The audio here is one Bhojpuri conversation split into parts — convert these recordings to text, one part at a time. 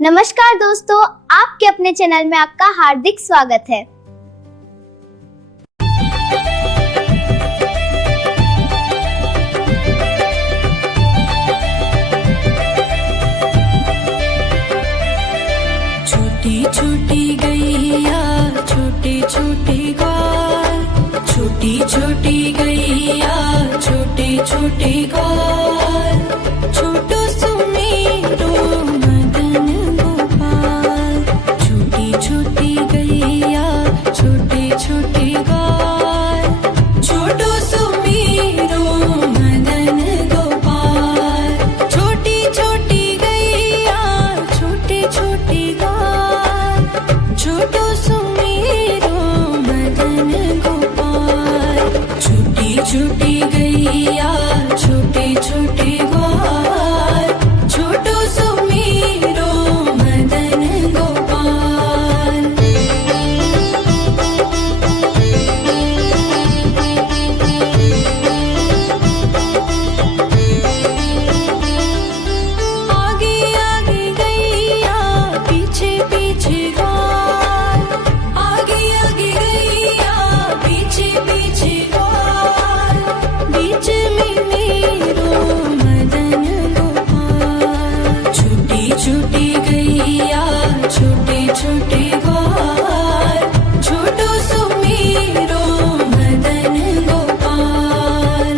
नमस्कार दोस्तों, आपके अपने चैनल में आपका हार्दिक स्वागत है। छोटी छोटी गैया छोटे छोटे ग्वाल, छोटी छोटी गैया छोटे छोटे ग्वाल, छोटो सुमेरो मदन गोपाल। छोटी छोटी गैया छोटे छोटे ग्वाल, छोटो सुमेरो मदन गोपाल। छोटी छोटी गैया छोटे छोटे ग्वाल, छोटो सुमेरो मदन गोपाल। छोटी छोटी गैया छोटे छोटे ग्वाल, छोटो सुमेरो मदन गोपाल। आगे आगे गैया पीछे पीछे ग्वाल, आगे आगे गैया पीछे पीछे ग्वाल। बीच में मेरो मदन गोपाल। छोटी छोटी गैया छोटे छोटे ग्वाल, छोटो सुमेरो मदन गोपाल।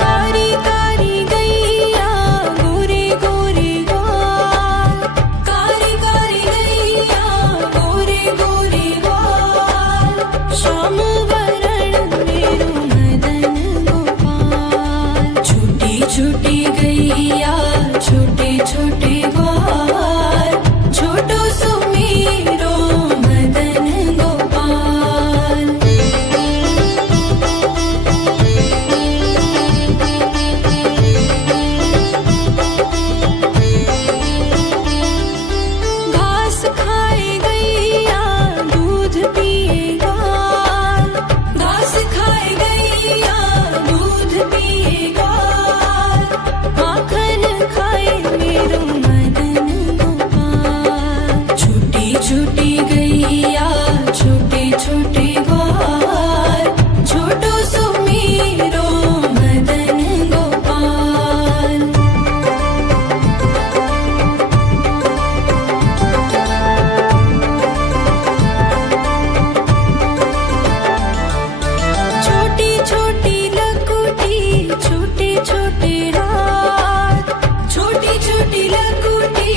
कारी कारी गैया गोरे गोरे ग्वाल, कारी कारी गैया गोरे गोरे ग्वाल। श्याम वरण मेरो मदन गोपाल। छोटी छोटी गैया छोटे छोटे ग्वाल, छोटो सुमेरो मदन गोपाल। घास खाए गैया दूध पिए ग्वाल, घास खाए गैया दूध पिए ग्वाल। माखन खाए मेरो मदन गोपाल। छोटी छोटी गैया छोटे छोटे ग्वाल, छोटो सुमेरो मदन गोपाल। छोटी छोटी लकुटी छोटे छोटे हाथ, छोटी छोटी लकुटी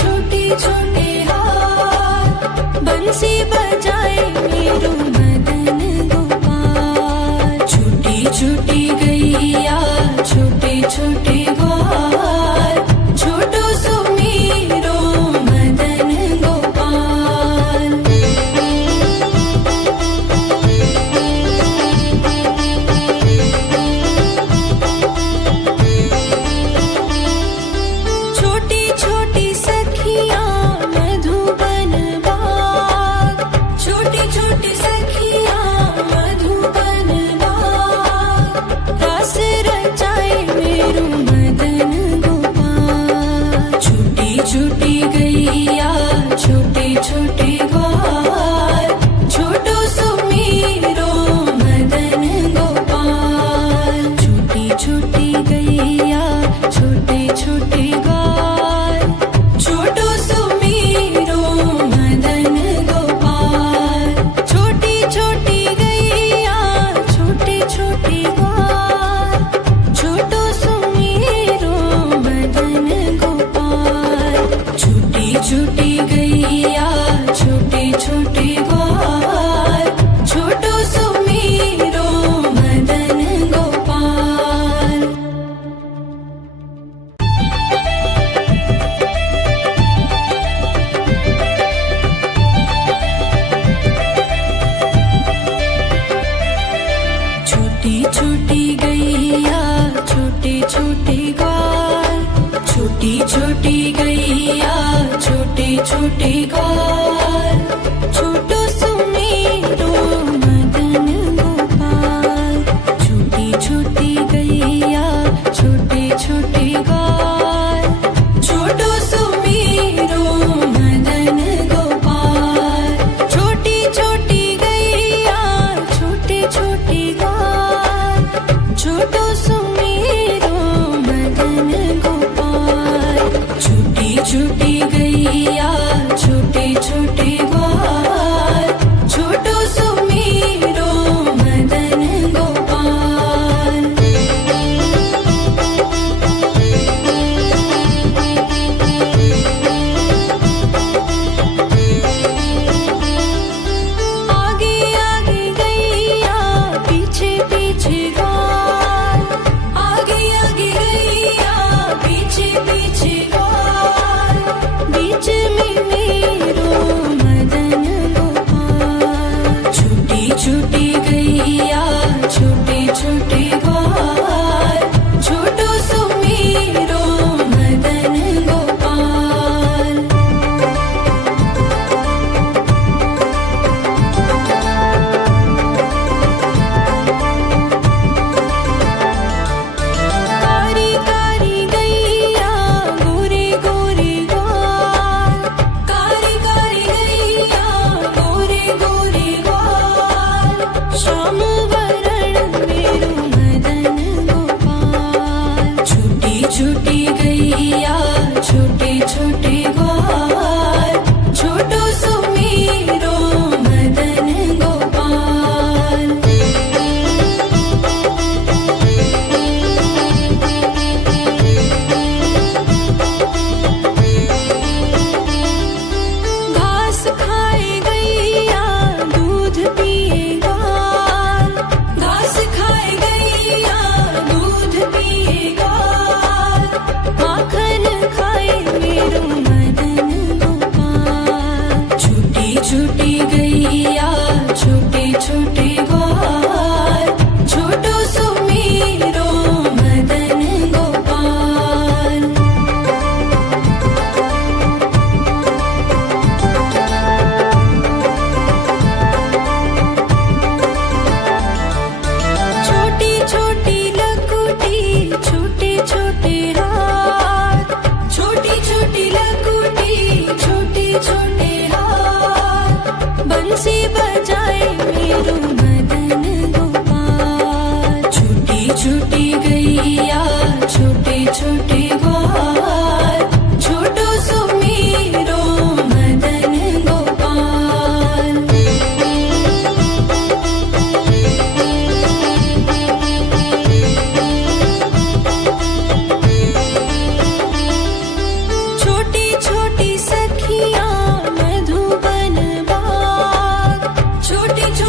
छोटे छोटे हाथ। बंसी बजाए मेरो मदन गोपाल। छोटी छोटी गैया छोटे छोटे ग्वाल, छोटो सुमेरो मदन गोपाल। छोटी छोटी सखियां मधुबन बाग, छोटी छोटी सखियां मधुबन बाग। रस रचाए मेरो मदन गोपाल। छोटी छोटी गैया छोटे छोटे ग्वाल, छोटो सुमेरो मदन गोपाल। छोटी छोटी गैया छोटे छोटे ग्वाल, छोटो सुमेरो मदन गोपाल। छोटी छोटी गैया छोटे छोटे ग्वाल, छोटो सुमेरो मदन गोपाल। छोटी छोटी गैया छोटे छोटे ग्वाल, छोटो सुमेरो मदन गोपाल। छोटी छोटी गैया छोटे छोटे ग्वाल, छोटी छोटी गैया छोटे छोटे ग्वाल, छोटो सुमेरो मदन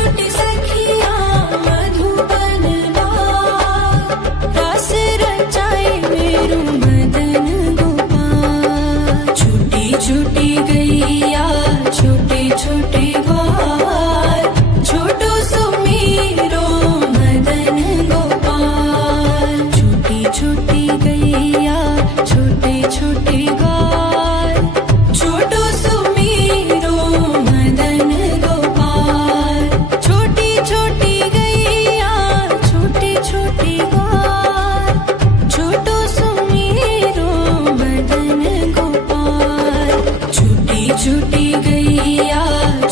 छोटी सखियां मधुबन बाग, रस रचाए मेरो मदन गोपाल। छोटी छोटी गैया छोटे छोटे ग्वाल, छोटो सुमेरो मदन गोपाल। छोटी छोटी गैया छोटे छोटे ग्वाल, छोटो सुमेरो मदन गोपाल। छोटी छोटी गैया छोटे छोटे ग्वाल, छोटो सुमेरो मदन गोपाल। छोटी छोटी गैया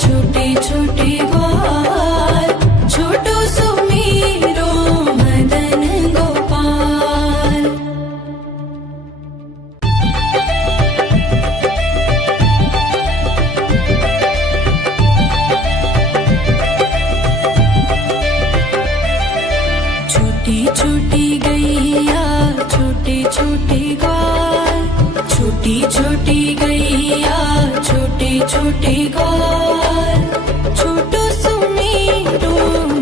छोटे छोटे ग्वाल, छोटो सुमेरो मदन गोपाल। छोटी छोटी गैया छोटे छोटे ग्वाल, छोटी छोटी गैया छोटे छोटे ग्वाल, छोटो सुमेरो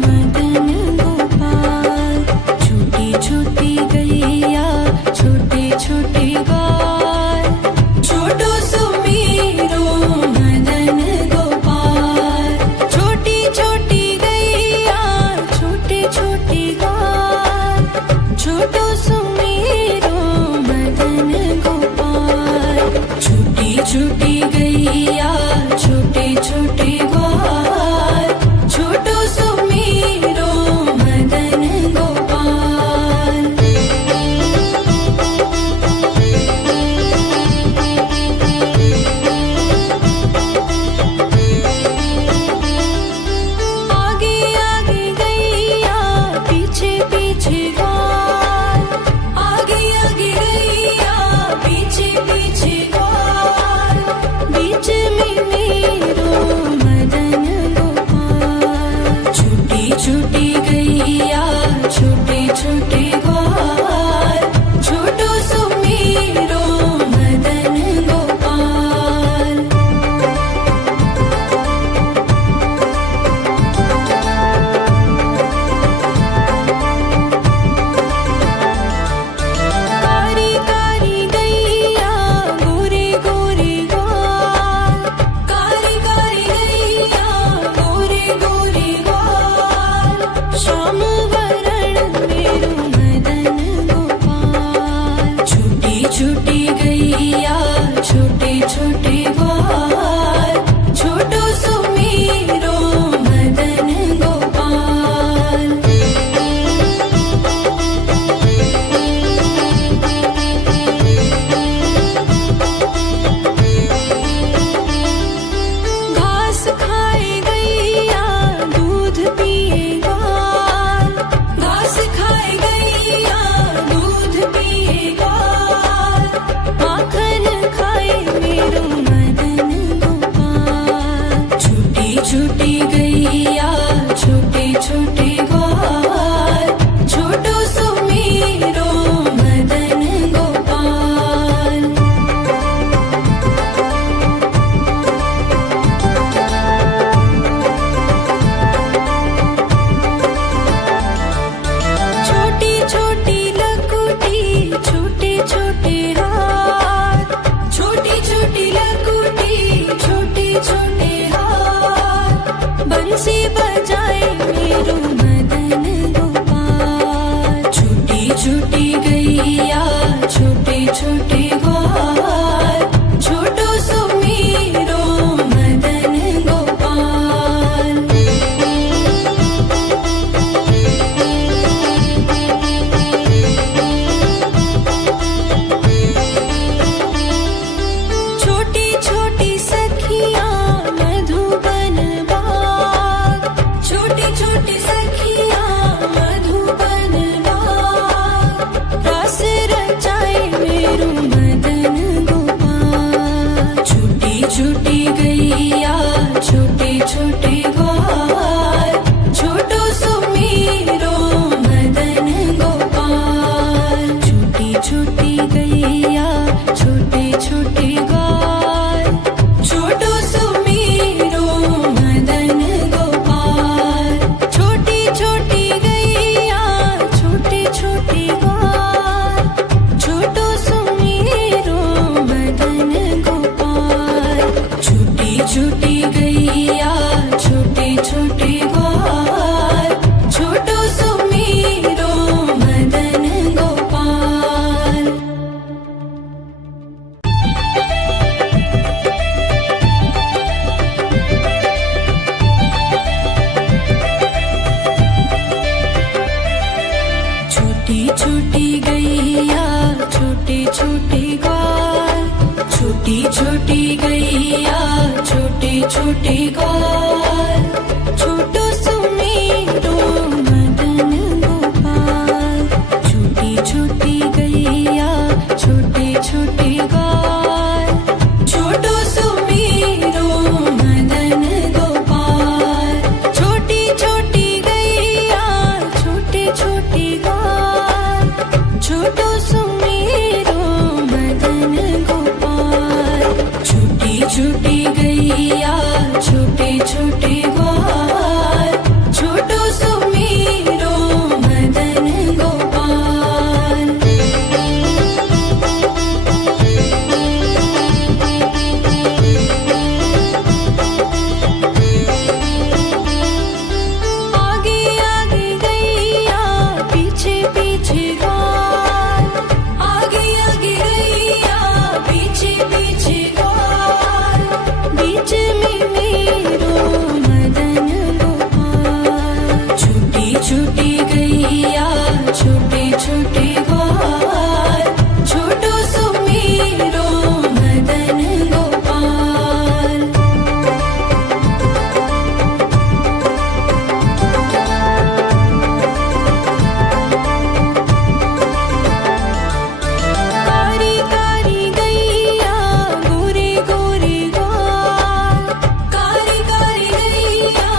मदन गोपाल। छोटी छोटी गैया छोटे छोटे ग्वाल, छोटो सुमेरो मदन गोपाल। छोटी छोटी गैया छोटे छोटे ग्वाल, छोटो सुमेरो मदन गोपाल। छोटी छोटी गैया छोटे छोटे ग्वाल, छोटो सुमेरो मदन गोपाल। आगे आगे गैया पीछे पीछे ग्वाल, आगे आगे गैया पीछे पीछे ग्वाल, बीच में मेरो मदन गोपाल। छोटी छोटी गैया छोटे छोटे ग्वाल, छोटो सुमेरो मदन गोपाल। कारी कारी गैया गोरे गोरे ग्वाल, कारी कारी गैया गोरे गोरे ग्वाल, श्याम वरण मेरो मदन गोपाल। छोटी छोटी गैया छोटे छोटे ग्वाल, छोटो सुमेरो मदन गोपाल। घास खाए गैया दूध पिए ग्वाल, घास खाए गैया दूध पिए ग्वाल, माखन खाए मेरो मदन गोपाल। छोटी छोटी गैया छोटे छोटे ग्वाल, छोटो सुमेरो मदन गोपाल। छोटी छोटी लकुटी छोटे छोटे हाथ, छोटी छोटी लकुटी छोटे छोटे हाथ, बंसी बजाए मेरो मदन गोपाल। छोटी छोटी गैया छोटे छोटे ग्वाल, छोटो सुमेरो मदन गोपाल। छोटी छोटी सखियां मधुबन बाग, छोटी छोटी सखियां मधुबन बाग, रस रचाए मेरो मदन गोपाल। छोटी छोटी गैया छोटे छोटे ग्वाल, छोटो सुमेरो मदन गोपाल। छोटी छोटी गैया छोटे छोटे ग्वाल, छोटो सुमेरो मदन गोपाल। गैया छोटे छोटे ग्वाल छोटो सुमेरो मदन गोपाल। कारी कारी गैया गोरे गोरे ग्वाल कारी कारी गैया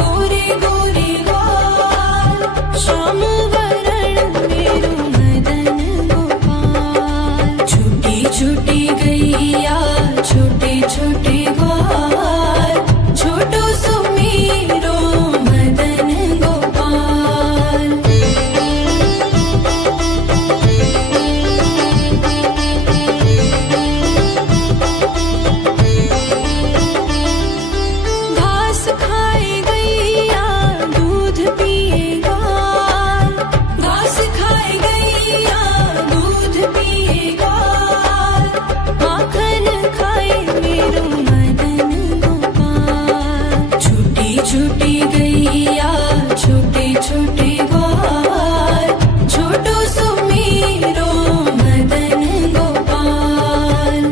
गोरे गोरे ग्वाल श्याम वरण मेरो मदन गोपाल। छोटी छोटी गैया छोटे छोटे ग्वाल छोटो सुमेरो मदन गोपाल। घास खाए गैया दूध पिए गाल घास खाए गैया दूध पिए गाल माखन खाए मेरो मदन गोपाल। छोटी छोटी गैया छोटे छोटे ग्वाल छोटो सुमेरो मदन गोपाल।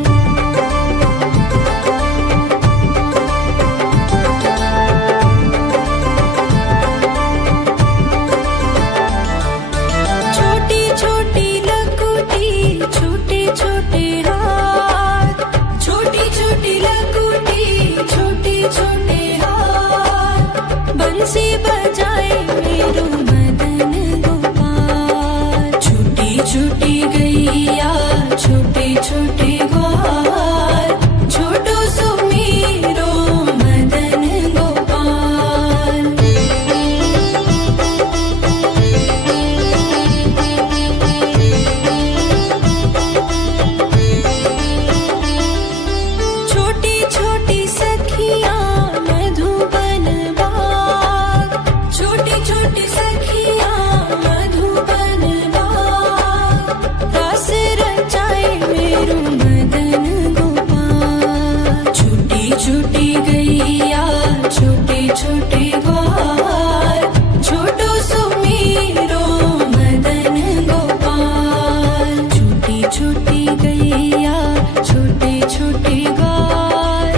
छोटी छोटी लकुटी छोटे छोटे हाथ छोटी छोटी लकुटी छोटे छोटे हाथ बंसी बजाए मेरो मदन गोपाल। छोटी छोटी गैया छोटे छोटे ग्वाल छोटो सुमेरो मदन गोपाल। छोटी छोटी सखियां मधुबन बाग छोटी छोटी सखियां मधुबन बाग रस रचाए मेरो मदन गोपाल। छोटी छोटी गैया छोटे छोटे ग्वाल छोटो सुमेरो मदन गोपाल। छोटी छोटी गैया छोटे छोटे ग्वाल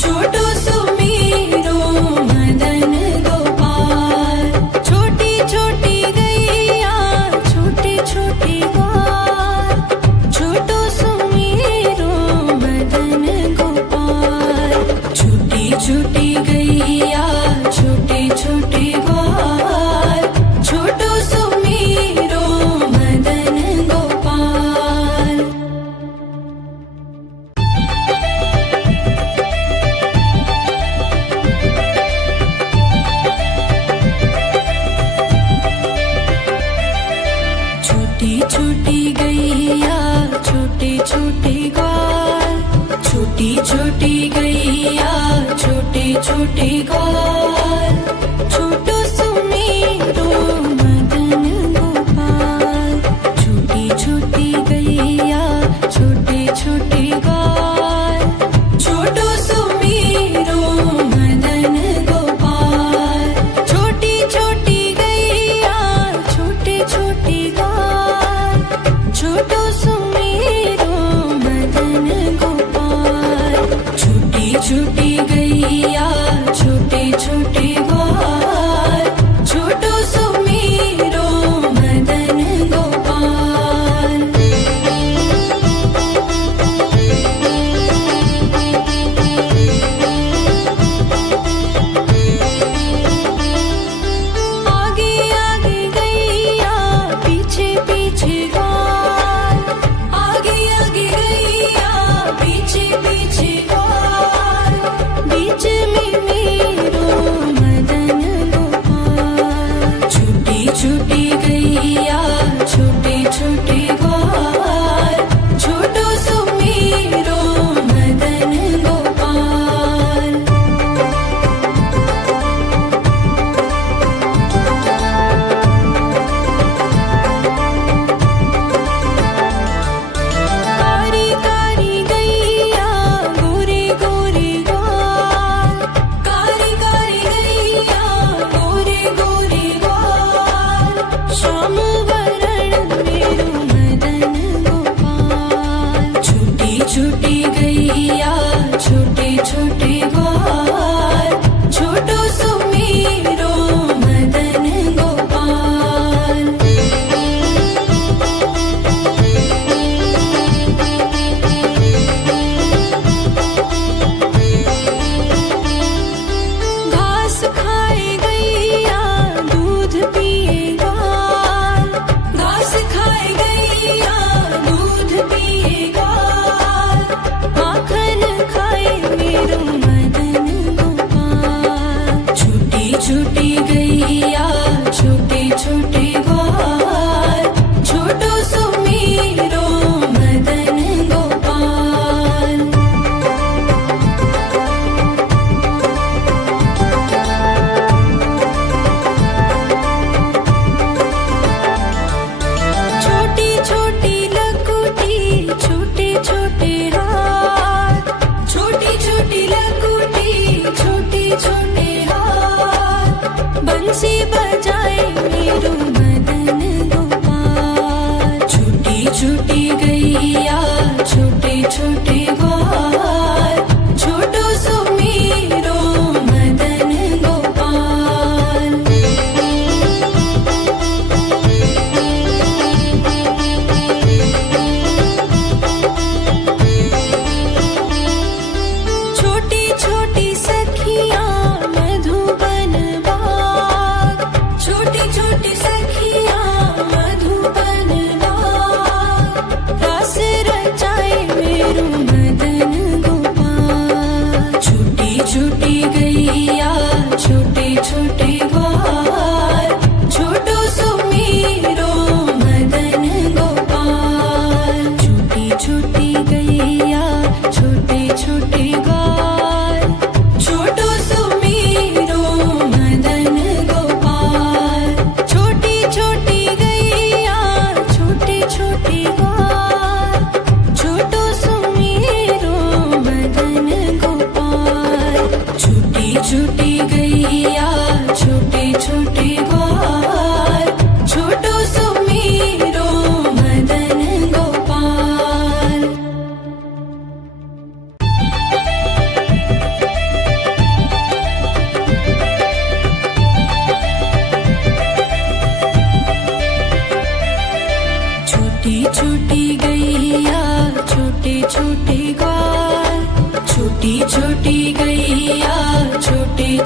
छोटो सुमेरो मदन गोपाल। छोटी छोटी गैया छोटे छोटे ग्वाल छोटो सुमेरो मदन गोपाल। छोटी छोटी गैया छोटे छोटे ग्वाल छोटो सुमेरो मदन गोपाल। छोटी छोटी गैया छोटे छोटे ग्वाल छोटी छोटी गैया छोटे छोटे ग्वाल छोटो सुमेरो मदन गोपाल। छोटी छोटी गैया छोटे छोटे ग्वाल छोटो सुमेरो मदन गोपाल। छोटी छोटी गैया छोटे छोटे ग्वाल छोटो सुमेरो मदन गोपाल। छोटी छोटी गैया छोटे छोटे ग्वाल छोटो सुमेरो मदन गोपाल। आगे आगे गैया पीछे पीछे ग्वाल आगे आगे गैया पीछे पीछे ग्वाल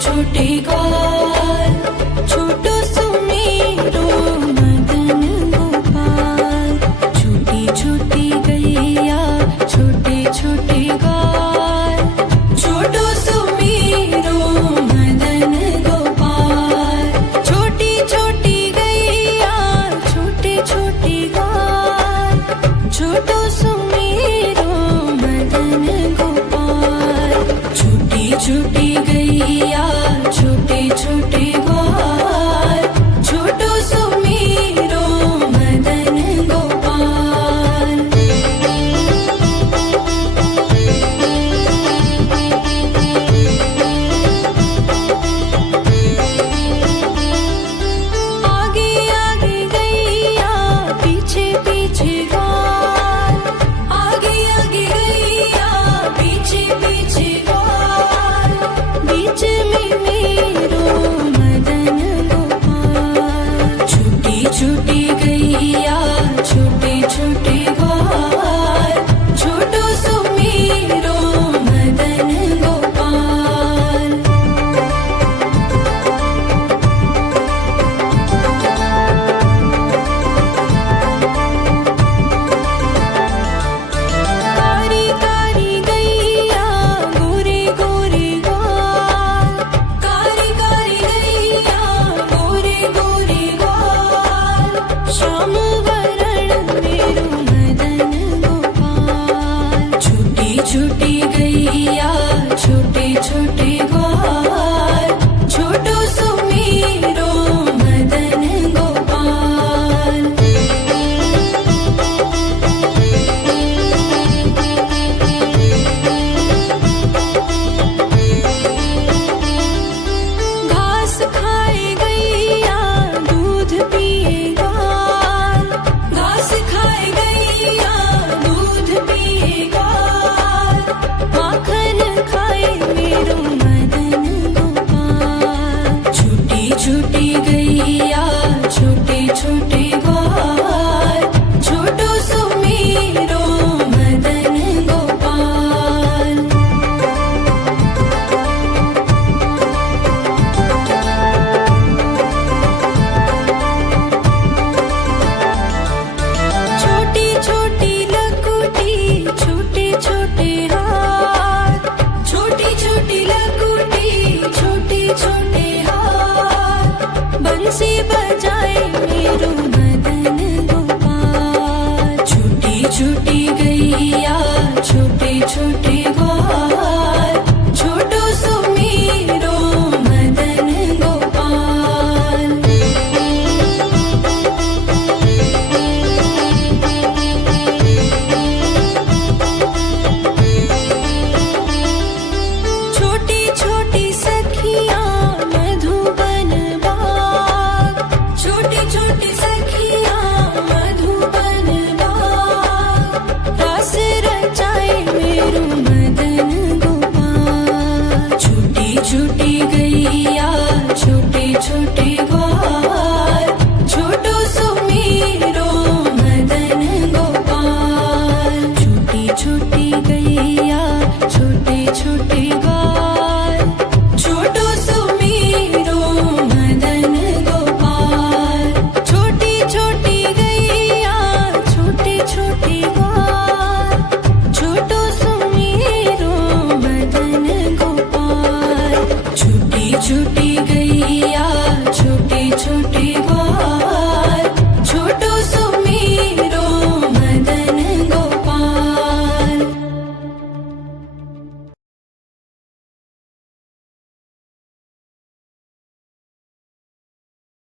छोटे ग्वाल छोटो सुमेरो मदन गोपाल छोटी छोटी गैया छोटे छोटे ग्वाल छोटो सुमेरो मदन गोपाल छोटी छोटी गैया छोटे छोटे ग्वाल छोटो सुमेरो मदन गोपाल छोटी छोटी गैया छोटे छोटे ग्वाल छोटो सुमेरो मदन गोपाल आगे आगे गैया पीछे पीछे ग्वाल आगे आगे गैया पीछे पीछे ग्वाल बीच में मेरो मदन गोपाल छोटी छोटी गैया छोटे छोटे ग्वाल छोटो सुमेरो मदन गोपाल कारी कारी गैया गोरे गोरे ग्वाल कारी कारी गैया गोरे गोरे ग्वाल श्याम वरण मेरो मदन गोपाल छोटी छोटी गैया छोटे छोटे ग्वाल छोटो सुमेरो मदन गोपाल घास खाए गैया दूध पिए ग्वाल घास खाए गैया दूध पिए ग्वाल माखन खाए मेरो मदन गोपाल छोटी छोटी गैया छोटे छोटे ग्वाल छोटो सुमेरो मदन गोपाल छोटी छोटी लकुटी छोटे छोटे हाथ छोटी छोटी लकुटी छोटे छोटे हाथ बंसी बजाए मेरो मदन गोपाल छोटी छोटी गैया छोटे छोटे ग्वाल छोटो सुमेरो मदन गोपाल छोटी छोटी सखियां मधुबन बाग छोटी छोटी सखियां मधुबन बाग रास रचाए मेरो मदन गोपाल छोटी छोटी गैया छोटे छोटे ग्वाल